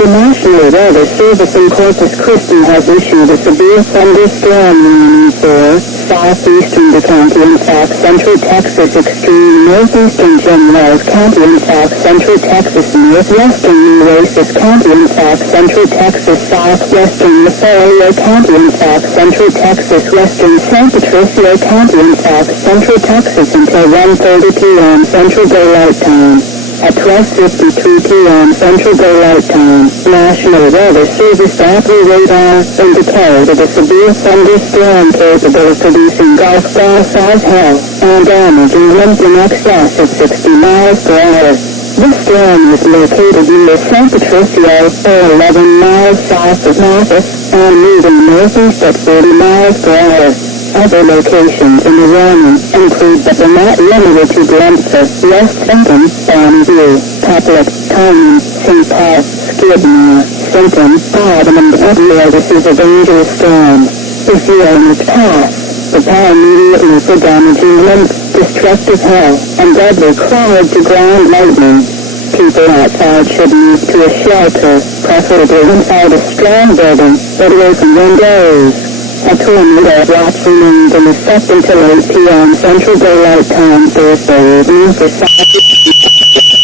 The National Weather Service in Corpus Christi has issued a severe thunderstorm warning for southeastern DeKalb and South Central Texas, extreme northeastern General County and South Central Texas, northwestern Nueces County and South Central Texas, southwestern Lafayette County and South Central Texas, western San Patricio County and South Central Texas until 1:30 p.m. Central Daylight Time. At 12:53 p.m. Central Daylight Time, National Weather Service Doppler radar indicated a severe thunderstorm capable of producing Gulf War-size hail and damaging winds in excess of 60 miles per hour. This storm is located near San Patricio, or 11 miles south of Memphis, and moving northeast at 40 miles per hour. Other locations in the warning include but are not limited to Glenford, West Sinton, Bonneview, Couplet, Conan, St. Paul, Skidmore, Sinton, Auburn, and Delaware. This is a dangerous storm. If you are in its path, prepare immediately for damaging winds, destructive hail, and deadly cloud-to-ground lightning. People outside should move to a shelter, preferably inside a strong building, but away from windows. A tornado watch remains in effect until 8 p.m. Central Daylight Time Thursday evening for South.